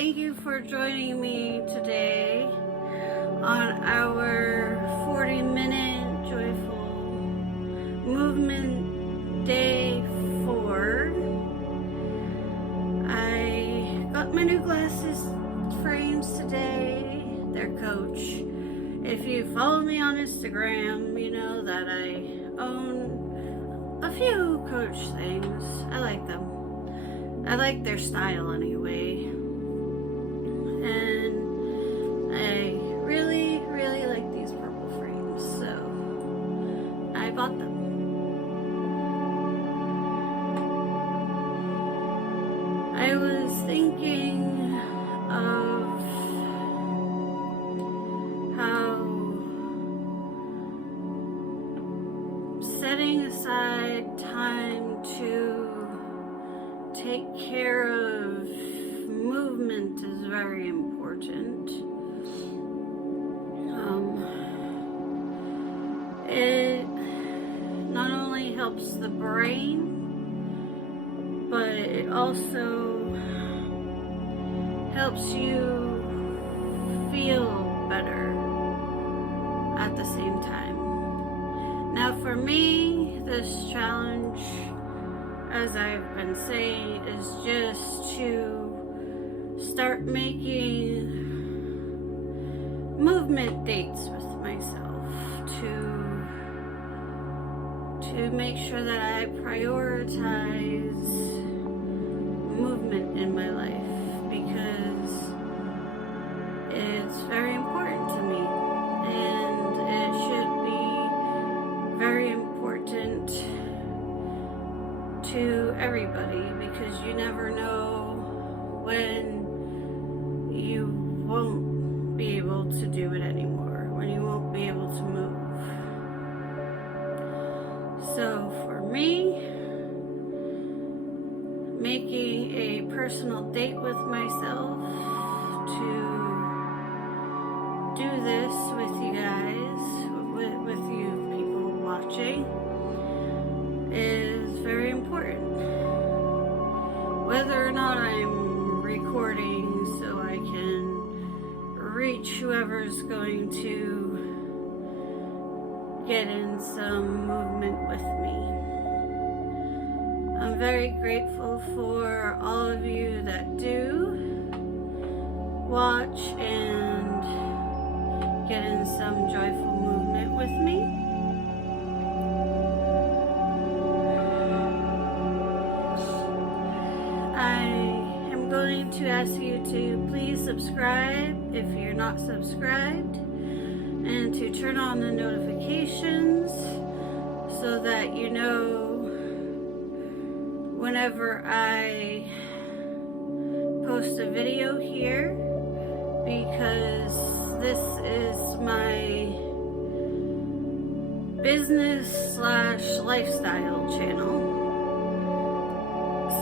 thank you for joining me today on our 40-minute joyful movement day 4. I got my new glasses frames today. They're Coach. If you follow me on Instagram, you know that I own a few Coach things. I like them. I like their style anyway. And I really, really like these purple frames, so I bought them. I was thinking of how setting aside time to take care of movement is very important. It not only helps the brain, but it also helps you feel better at the same time. Now for me, this challenge, as I've been saying, is just to start making movement dates with myself to make sure that I prioritize movement in my life, because it's very important to me, and it should be very important to everybody, because you never know when you won't be able to do it anymore, when you won't be able to move. So for me, making a personal date with myself to do this with you guys, with you people watching, is very important. Whether or not I'm recording so I can reach whoever's going to get in some movement with me. I'm very grateful for all of you that do watch and get in some joyful movement with me. I am going to ask you to please subscribe if you're not subscribed, and to turn on the notifications so that you know whenever I post a video here, because this is my business/lifestyle channel.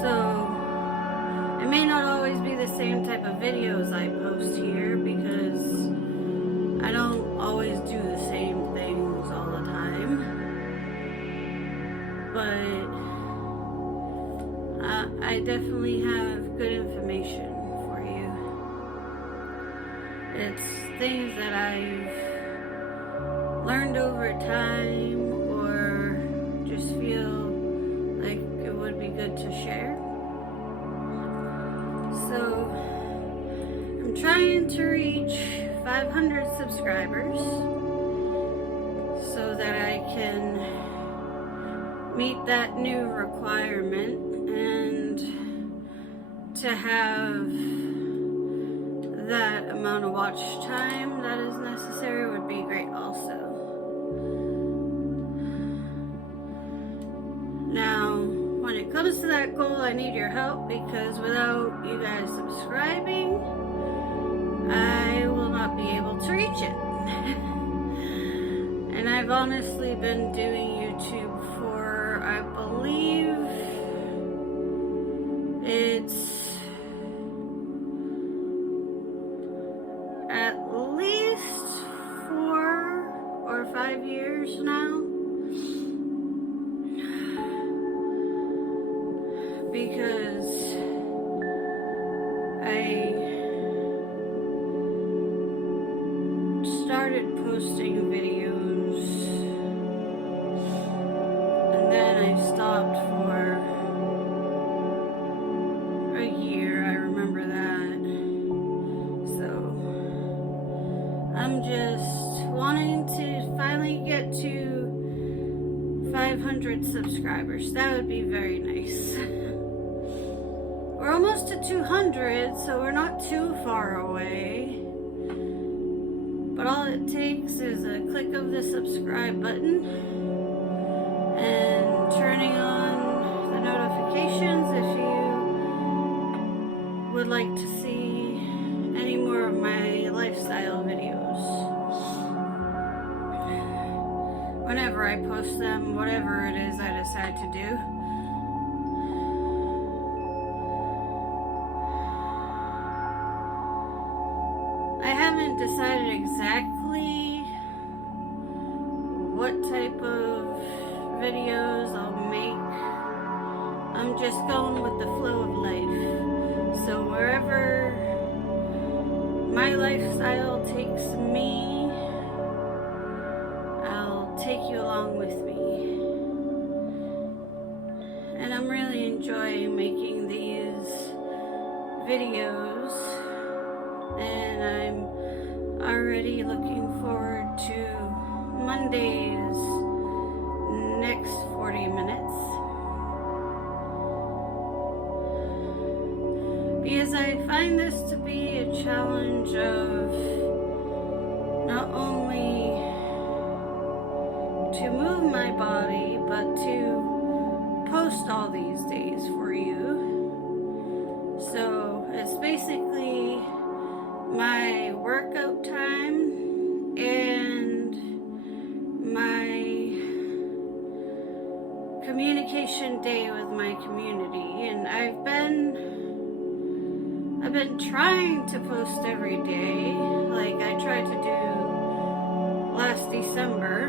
So it may not always be the same type of videos I post here, because I don't always do the same things all the time, but I definitely have good information for you. It's things that I've learned over time, or just feel like it would be good to share. So I'm trying to reach 500 subscribers so that I can meet that new requirement, and to have that amount of watch time that is necessary would be great also. Now, when it comes to that goal, I need your help, because without you guys subscribing, I will not be able to reach it. And I've honestly been doing YouTube for, I believe it's at least 4 or 5 years now, because I started posting videos, and then I stopped for a year. I remember that. So I'm just wanting to finally get to 500 subscribers. That would be very nice. We're almost to 200, so we're not too far away. But all it takes is a click of the subscribe button and turning on the notifications if you would like to see any more of my lifestyle videos. Whenever I post them, whatever it is I decide to do. I haven't decided exactly what type of videos I'll make. I'm just going with the flow of life. So wherever my lifestyle takes me, I'll take you along with me. And I'm really enjoying making these videos. And I'm already looking forward to Monday's next 40 minutes. Because I find this to be a challenge of not only to move my body, but to post all these days for you. So it's basically my workout time and my communication day with my community. And I've been trying to post every day, like I tried to do last December,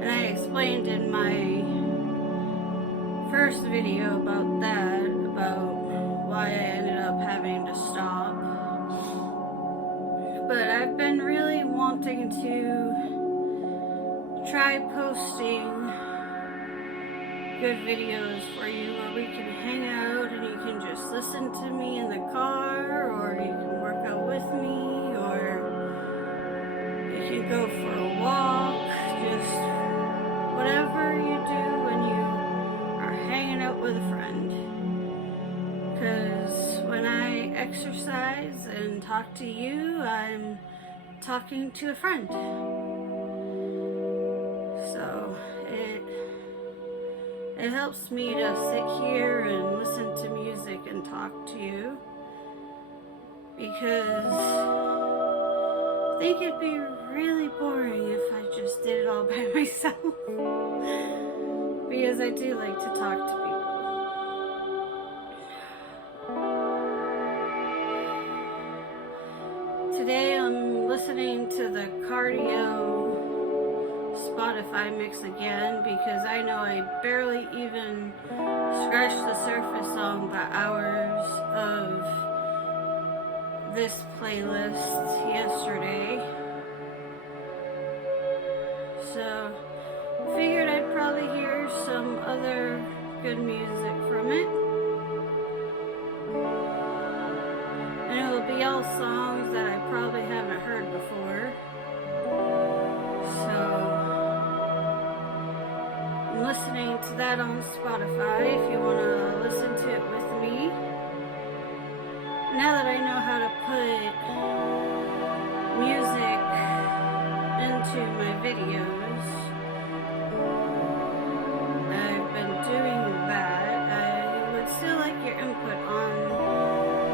and I explained in my first video about that, about why I ended up having to stop. But I've been really wanting to try posting good videos for you where we can hang out and you can just listen to me in the car, or you can work out with me, or you can go for a walk, just whatever you do when you are hanging out with a friend. Because when I exercise and talk to you, I'm talking to a friend. So it helps me to sit here and listen to music and talk to you, because I think it'd be really boring if I just did it all by myself. Because I do like to talk to people. Today I'm listening to the cardio Spotify mix again, because I know I barely even scratched the surface on the hours of this playlist yesterday. So I figured I'd probably hear some other good music from it. And it will be all songs that I probably haven't heard before. So I'm listening to that on Spotify if you want to listen to it with me. Now that I know how to put music into my videos, I've been doing that. I would still like your input on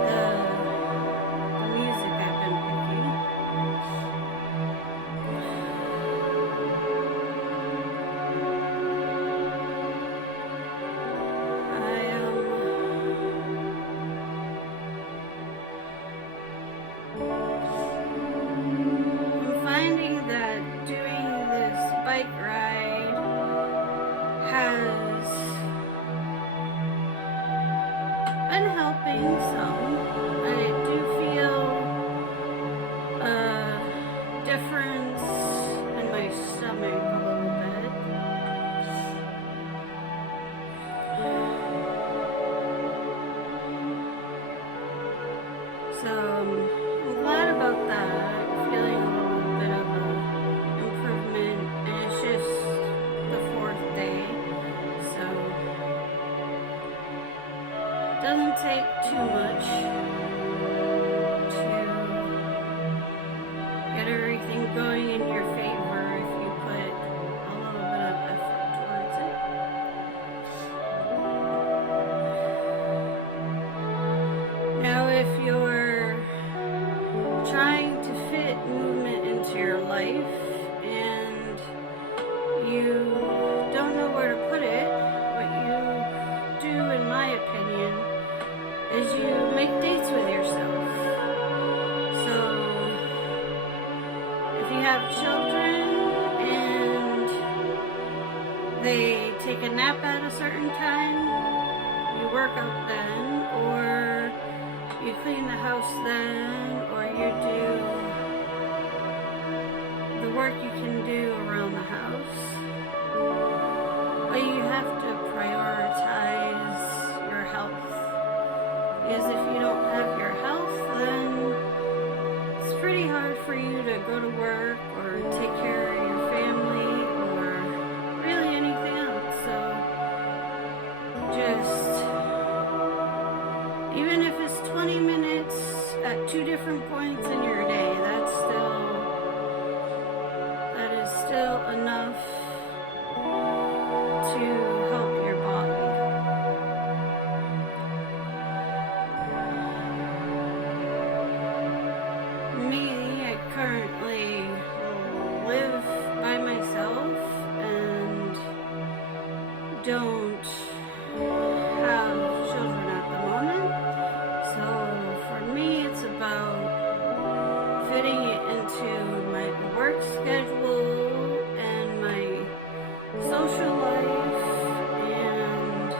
the music I've been picking. I'm finding that doing this bike ride has been helping some. I do feel So I'm glad about that. Feeling a little bit of an improvement, and it's just the 4th day, so it doesn't take too much to get everything going in your favor if you put a little bit of effort towards it. Now, if you're trying to fit movement into your life and you don't know where to put it, what you do, in my opinion, is you make dates with yourself. So if you have children and they take a nap at a certain time, you work out then, or you clean the house then, or you do the work you can do around the house. But you have to prioritize your health. Because if you don't have your health, then it's pretty hard for you to go to work or take care of your family or really anything else. So just, even if it's 20 minutes at 2 different points in your day, that is still enough to help your body. Me, I currently live by myself and don't have children at the moment. So for me, it's about fitting it into my work schedule and my social life and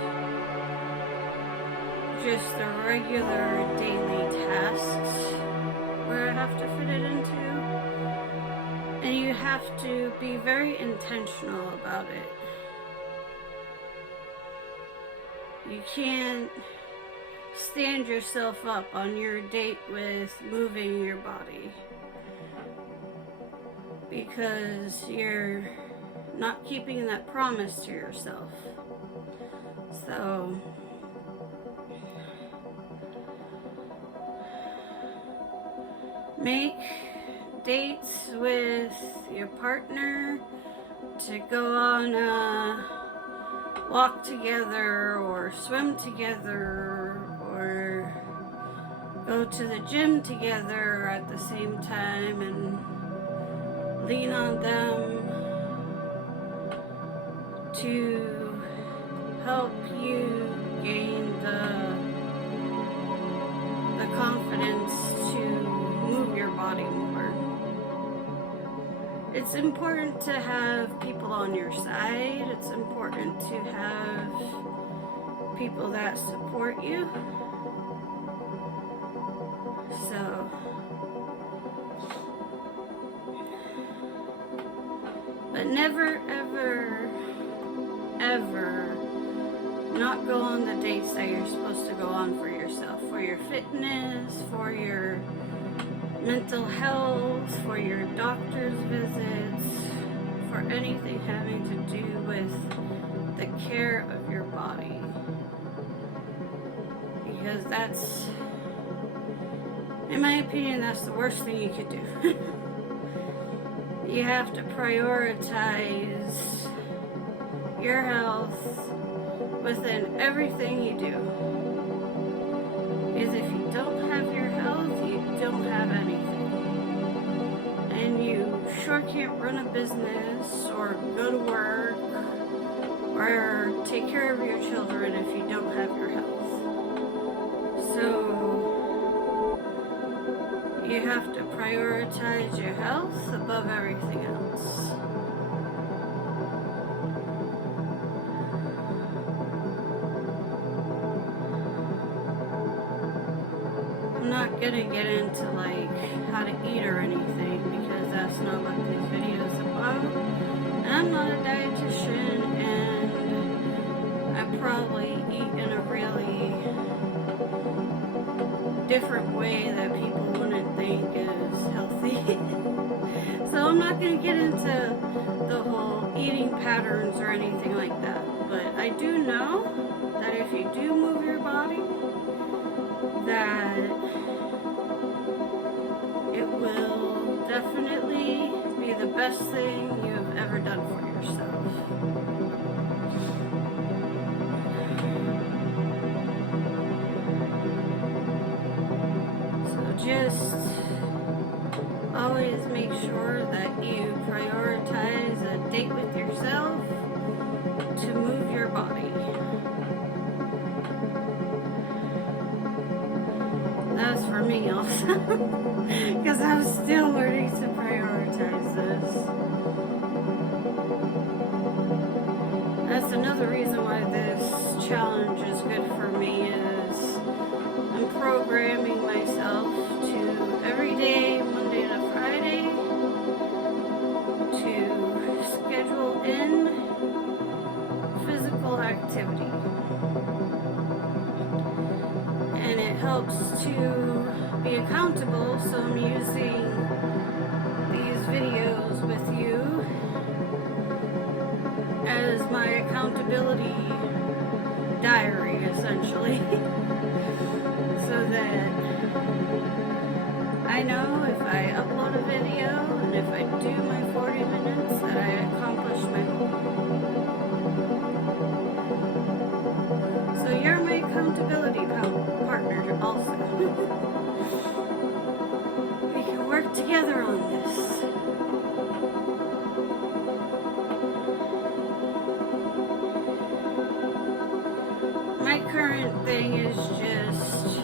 just the regular daily tasks where I have to fit it into. And you have to be very intentional about it. You can't stand yourself up on your date with moving your body because you're not keeping that promise to yourself. So make dates with your partner to go on a walk together or swim together or go to the gym together at the same time and lean on them to help you gain the confidence to move your body more. It's important to have people on your side. It's important to have people that support you. So, but never, ever, ever not go on the dates that you're supposed to go on for yourself, for your fitness, for your mental health, for your doctor's visits, for anything having to do with the care of your body. Because that's, in my opinion, that's the worst thing you could do. You have to prioritize your health within everything you do. Because if you don't have your health, you don't have anything. And you sure can't run a business or go to work or take care of your children if you don't have your health. So you have to prioritize your health above everything else. I'm not gonna get into like how to eat or anything because that's not what this video is about. And I'm not a dietitian, and I probably eat in a really different way that people wouldn't think is healthy. So I'm not going to get into the whole eating patterns or anything like that. But I do know that if you do move your body, that it will definitely be the best thing you've ever done for yourself. So just always make sure that you prioritize a date with yourself to move your body. That's for me also, because I'm still learning to prioritize this. That's another reason why this challenge is good for me, is I'm programming myself to every day, Monday to Friday, to schedule in physical activity. And it helps to be accountable, so I'm using these videos with you as my accountability diary, essentially. So that I know if I upload a video and if I do my 40 minutes, that I accomplish my goal. So you're my accountability partner also. We can work together on this. My current thing is just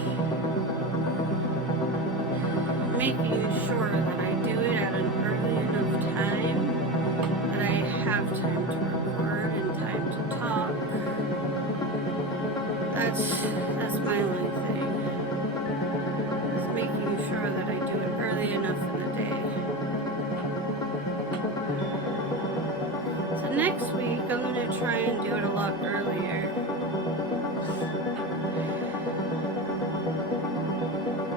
making sure that I do it at an early enough time, that I have time to record and time to talk. That's my only thing, is making sure that I do it early enough in the day. So next week I'm going to try and do it a lot earlier.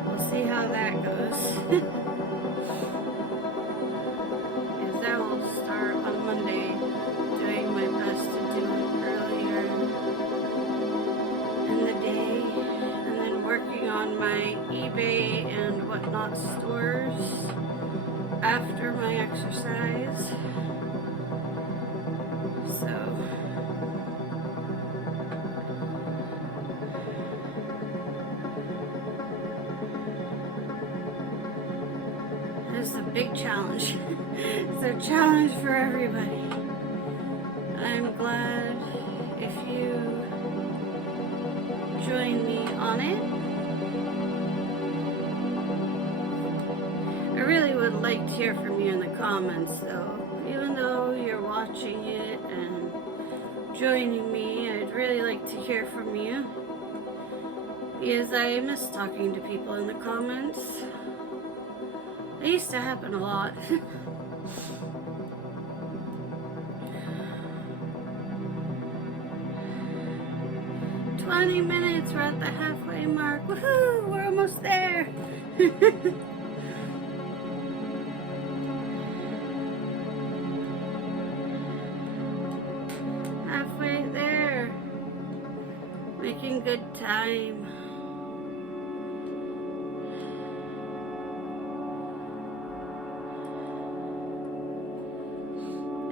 We'll see how that goes. Because I will start on Monday doing my best to do it earlier in the day, and then working on my eBay and whatnot stores after my exercise. So this is a big challenge. It's a challenge for everybody. I'm glad if you join me on it. I really would like to hear from you in the comments though. Even though you're watching it and joining me, I'd really like to hear from you, because I miss talking to people in the comments. It used to happen a lot. 20 minutes, we're at the halfway mark. Woohoo, we're almost there. Halfway there. Making good time.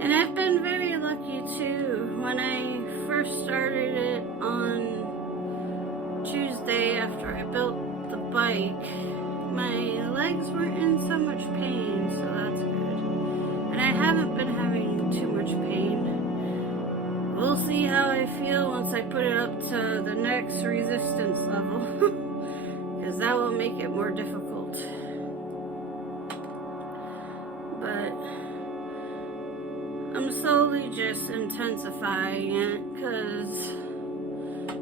And I've been very lucky too. When I first started it on Tuesday after I built the bike, my legs weren't in so much pain, so that's good. And I haven't been having too much pain. We'll see how I feel once I put it up to the next resistance level, because that will make it more difficult. But I'm slowly just intensifying it, because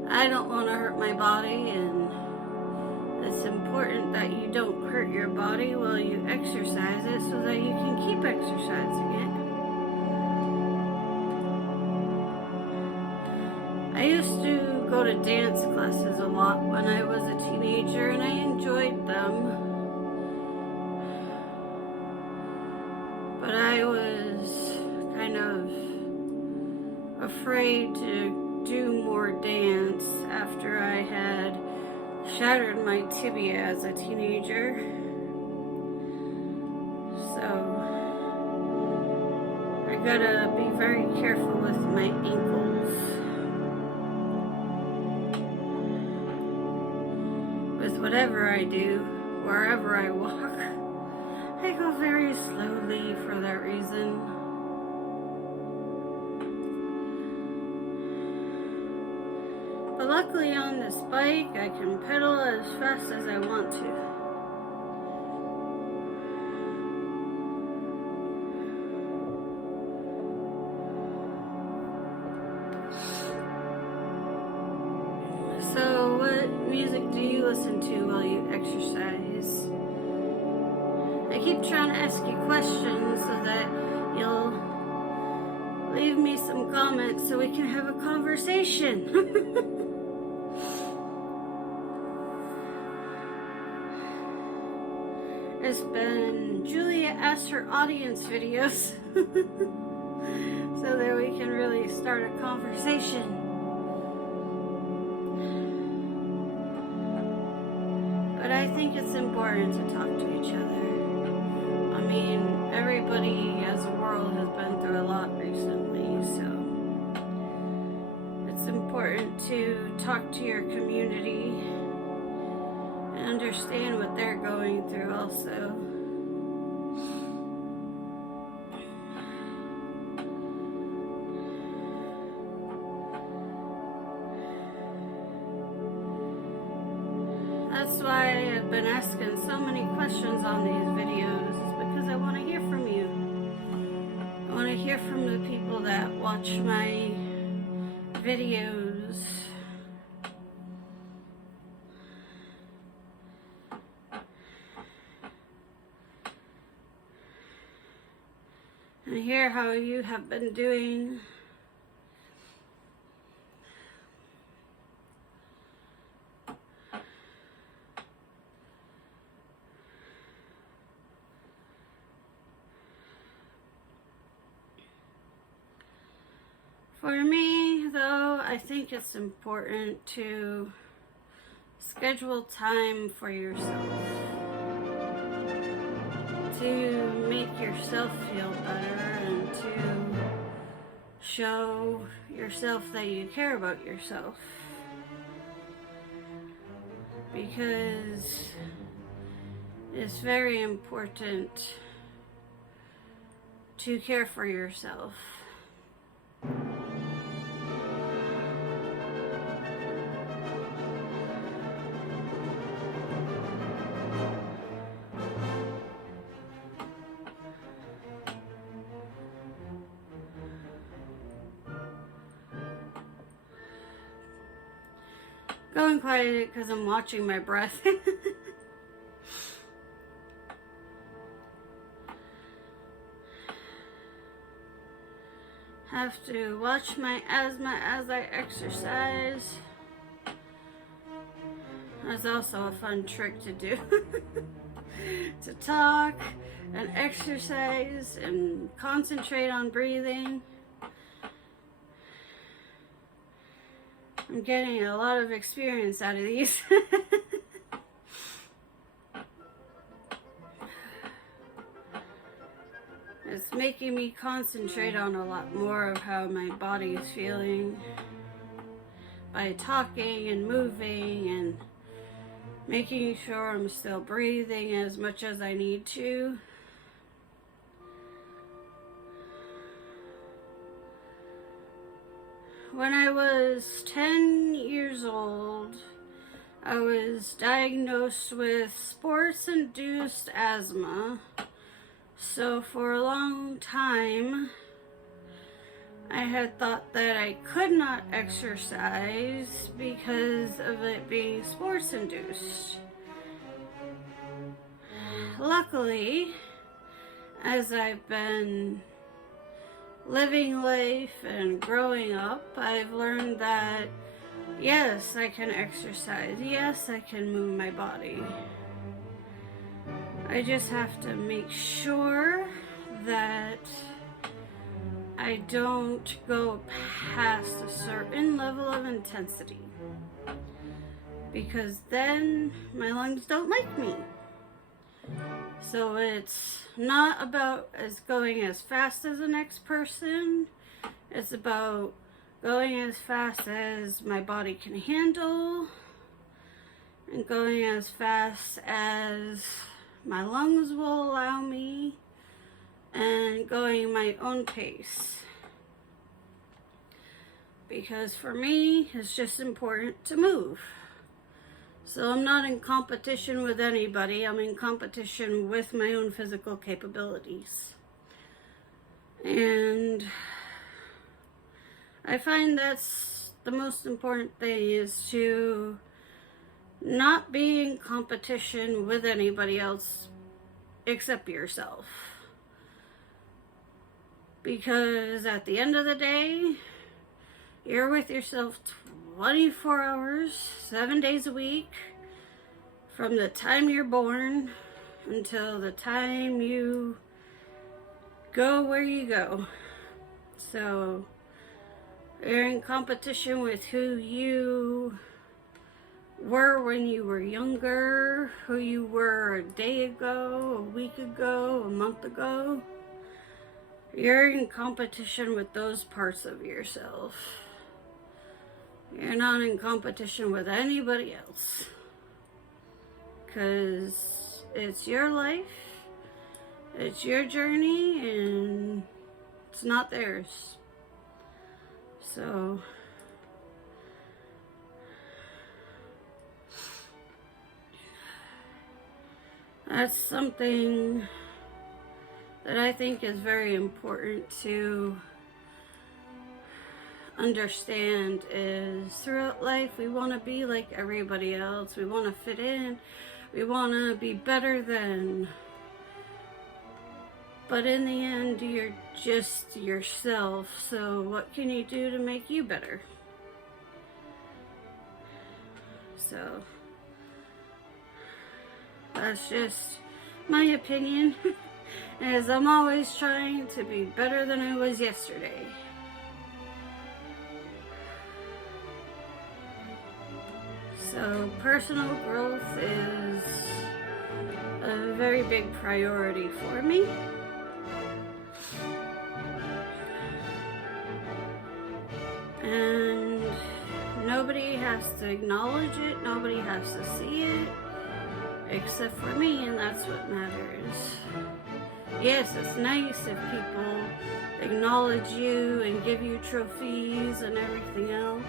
I don't want to hurt my body, and it's important that you don't hurt your body while you exercise it so that you can keep exercising it. I used to go to dance classes a lot when I was a teenager, and I enjoyed afraid to do more dance after I had shattered my tibia as a teenager. So I gotta be very careful with my ankles. With whatever I do, wherever I walk, I go very slowly for that reason. But luckily on this bike, I can pedal as fast as I want to. So what music do you listen to while you exercise? I keep trying to ask you questions so that you'll leave me some comments so we can have a conversation. It's been Julia Asks Her Audience videos so that we can really start a conversation. But I think it's important to talk to each other. I mean, everybody as a world has been through a lot recently, so it's important to talk to your community and understand what they're going through also. That's why I've been asking so many questions on these videos, is because I want to hear from you. I want to hear from the people that watch my videos. And hear how you have been doing. For me, though, I think it's important to schedule time for yourself, to make yourself feel better and to show yourself that you care about yourself. Because it's very important to care for yourself. Going quiet because I'm watching my breath. Have to watch my asthma as I exercise. That's also a fun trick to do. To talk and exercise and concentrate on breathing. I'm getting a lot of experience out of these. It's making me concentrate on a lot more of how my body is feeling by talking and moving and making sure I'm still breathing as much as I need to. When I was 10 years old, I was diagnosed with sports-induced asthma. So for a long time, I had thought that I could not exercise because of it being sports-induced. Luckily, as I've been living life and growing up, I've learned that yes, I can exercise. Yes, I can move my body. I just have to make sure that I don't go past a certain level of intensity, because then my lungs don't like me. So it's not about going as fast as the next person. It's about going as fast as my body can handle, and going as fast as my lungs will allow me, and going my own pace. Because for me, it's just important to move. So I'm not in competition with anybody. I'm in competition with my own physical capabilities. And I find that's the most important thing, is to not be in competition with anybody else except yourself. Because at the end of the day, you're with yourself 24 hours, 7 days a week, from the time you're born until the time you go where you go. So you're in competition with who you were when you were younger, who you were a day ago, a week ago, a month ago. You're in competition with those parts of yourself. You're not in competition with anybody else. Because it's your life, it's your journey, and it's not theirs. So that's something that I think is very important to understand. Is throughout life we want to be like everybody else. We want to fit in. We want to be better than. But in the end, you're just yourself. So what can you do to make you better? So that's just my opinion. As I'm always trying to be better than I was yesterday. So personal growth is a very big priority for me. And nobody has to acknowledge it, nobody has to see it, except for me, and that's what matters. Yes, it's nice if people acknowledge you and give you trophies and everything else,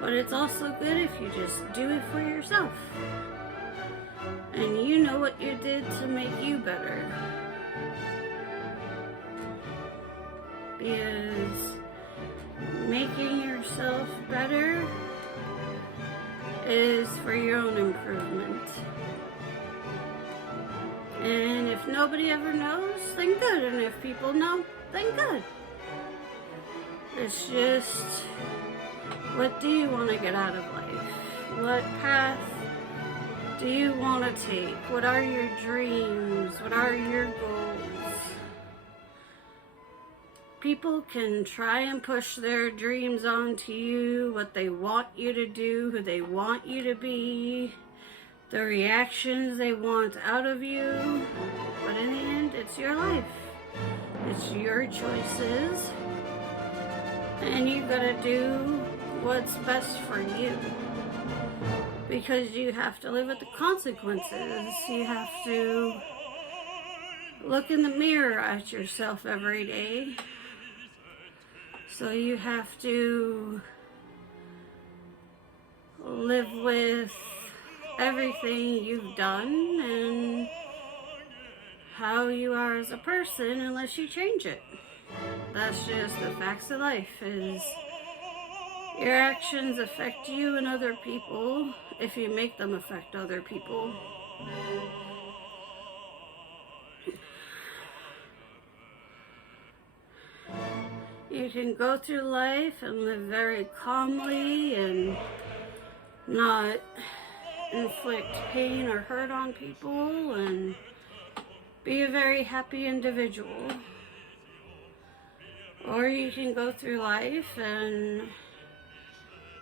but it's also good if you just do it for yourself. And you know what you did to make you better. Because making yourself better is for your own improvement. And if nobody ever knows, then good. And if people know, then good. It's just, what do you want to get out of life? What path do you want to take? What are your dreams? What are your goals? People can try and push their dreams onto you, what they want you to do, who they want you to be, the reactions they want out of you, but in the end, it's your life. It's your choices, and you gotta do what's best for you, because you have to live with the consequences. You have to look in the mirror at yourself every day. So you have to live with everything you've done and how you are as a person unless you change it. That's just the facts of life. Is your actions affect you and other people if you make them affect other people. You can go through life and live very calmly and not inflict pain or hurt on people and be a very happy individual. Or you can go through life and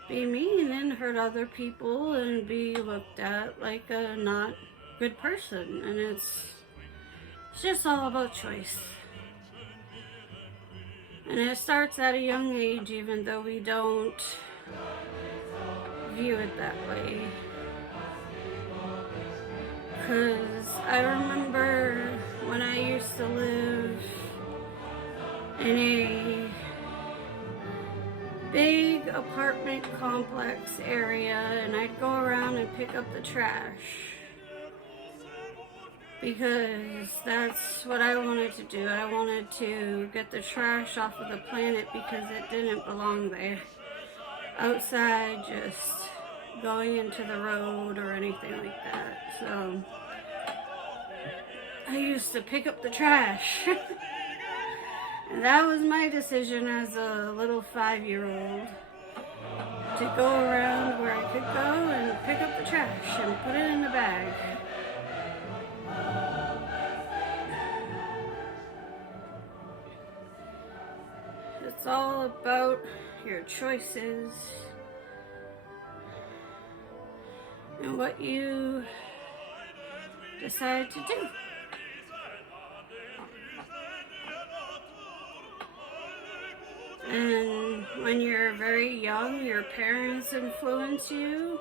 be mean and hurt other people and be looked at like a not good person. And it's just all about choice. And it starts at a young age, even though we don't view it that way. Because I remember when I used to live in a big apartment complex area, and I'd go around and pick up the trash because that's what I wanted to do. I wanted to get the trash off of the planet because it didn't belong there. Outside, just going into the road or anything like that. So I used to pick up the trash. And that was my decision as a little 5-year-old, to go around where I could go and pick up the trash and put it in the bag. It's all about your choices and what you decide to do. And when you're very young, your parents influence you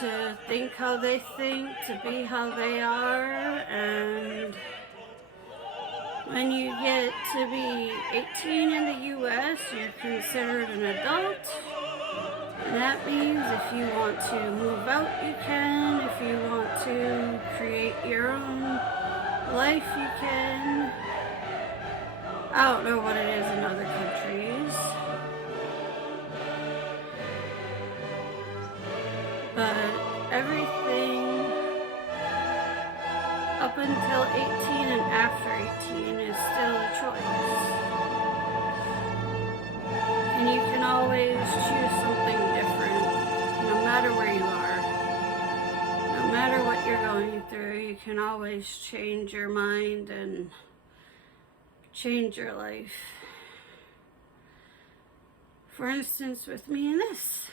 to think how they think, to be how they are, and when you get to be 18 in the US, you're considered an adult. And that means if you want to move out, you can. If you want to create your own life, you can. I don't know what it is in other countries, but everything up until 18 and after 18 is still a choice. And you can always choose something different, no matter where you are. No matter what you're going through, you can always change your mind and change your life. For instance, with me in this,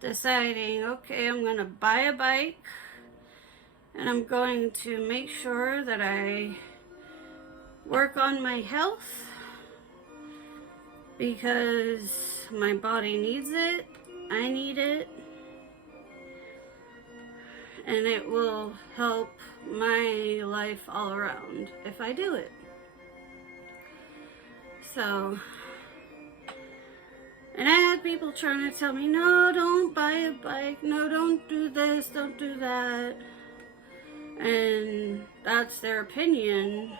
deciding, okay, I'm going to buy a bike and I'm going to make sure that I work on my health because my body needs it, I need it, and it will help my life all around if I do it. So, and I had people trying to tell me, no, don't buy a bike, no, don't do this, don't do that. And that's their opinion.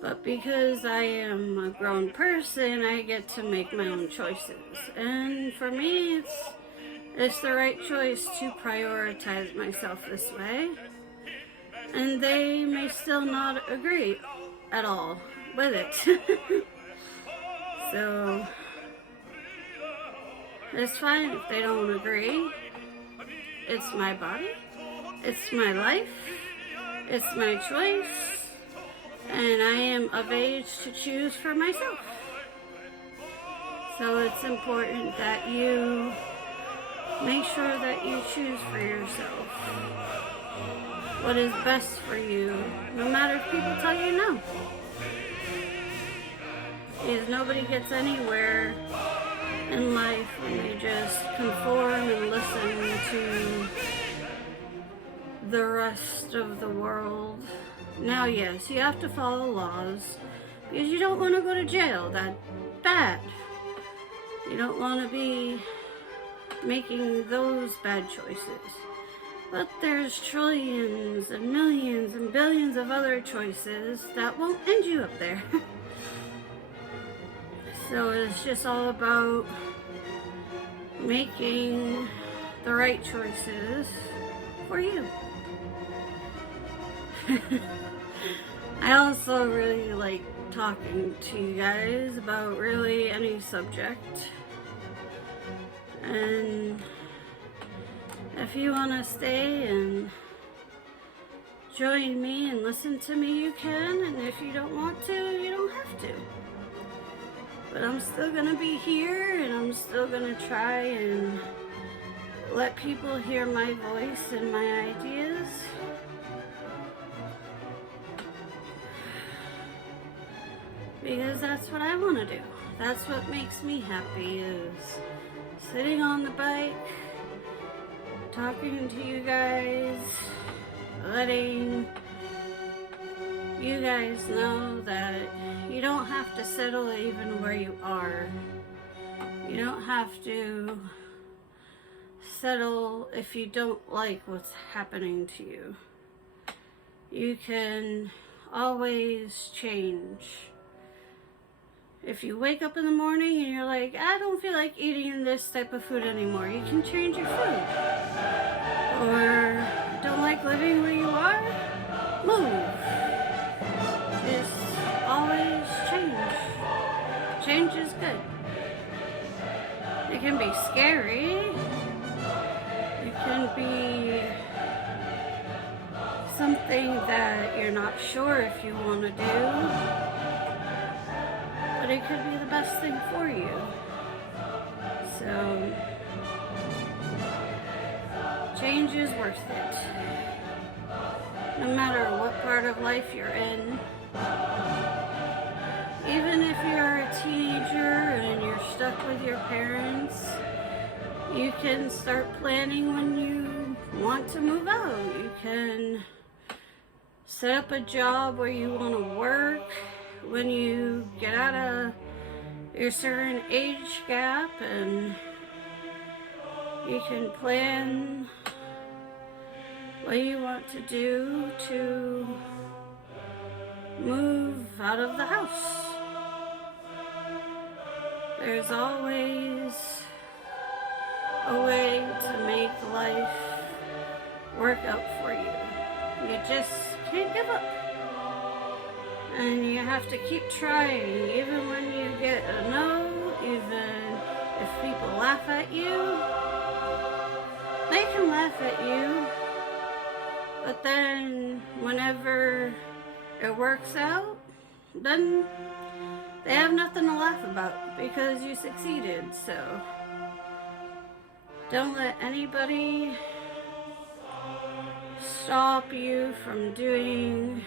But because I am a grown person, I get to make my own choices. And for me, it's the right choice to prioritize myself this way. And they may still not agree at all with it. So it's fine if they don't agree. It's my body, it's my life, it's my choice, and I am of age to choose for myself. So it's important that you make sure that you choose for yourself what is best for you, no matter if people tell you no. Because nobody gets anywhere in life when they just conform and listen to the rest of the world. Now, yes, you have to follow laws because you don't want to go to jail. That's bad. You don't want to be making those bad choices. But there's trillions and millions and billions of other choices that won't end you up there. So it's just all about making the right choices for you. I also really like talking to you guys about really any subject. And if you want to stay and join me and listen to me, you can. And if you don't want to, you don't have to. But I'm still gonna be here, and I'm still gonna try and let people hear my voice and my ideas. Because that's what I want to do. That's what makes me happy, is sitting on the bike, talking to you guys, letting you guys know that you don't have to settle even where you are. You don't have to settle if you don't like what's happening to you. You can always change. If you wake up in the morning and you're like, I don't feel like eating this type of food anymore, you can change your food. Or don't like living where you are, move. Just always change. Change is good. It can be scary. It can be something that you're not sure if you want to do. But it could be the best thing for you. So, change is worth it. No matter what part of life you're in. Even if you're a teenager and you're stuck with your parents, you can start planning when you want to move out. You can set up a job where you want to work. When you get out of your certain age gap, and you can plan what you want to do to move out of the house. There's always a way to make life work out for you. You just can't give up. And you have to keep trying, even when you get a no, even if people laugh at you. They can laugh at you, but then whenever it works out, then they have nothing to laugh about because you succeeded. So don't let anybody stop you from doing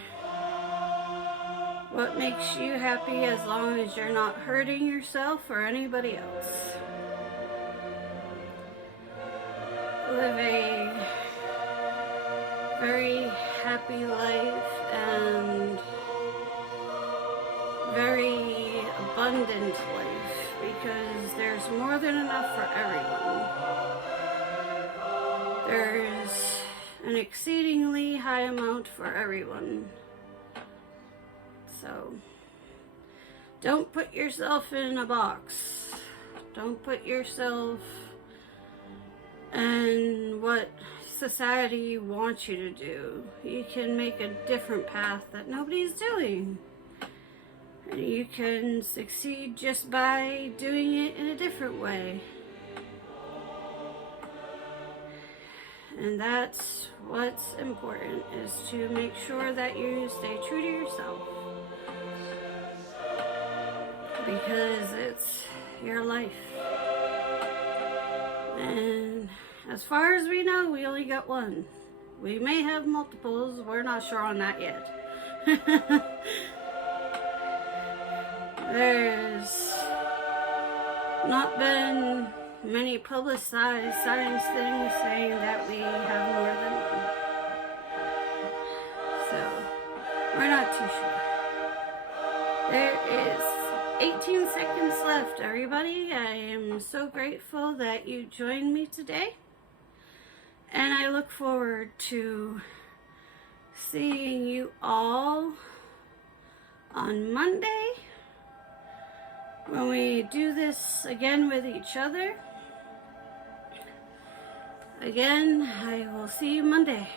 what makes you happy, as long as you're not hurting yourself or anybody else. Live a very happy life and very abundant life, because there's more than enough for everyone. There's an exceedingly high amount for everyone. So, don't put yourself in a box. Don't put yourself in what society wants you to do. You can make a different path that nobody's doing. And you can succeed just by doing it in a different way. And that's what's important, is to make sure that you stay true to yourself. Because it's your life. And as far as we know, we only got one. We may have multiples, we're not sure on that yet. There's not been many publicized science things saying that we have more than one. So, we're not too sure. There is 18 seconds left, everybody. I am so grateful that you joined me today. And I look forward to seeing you all on Monday when we do this again with each other. Again, I will see you Monday.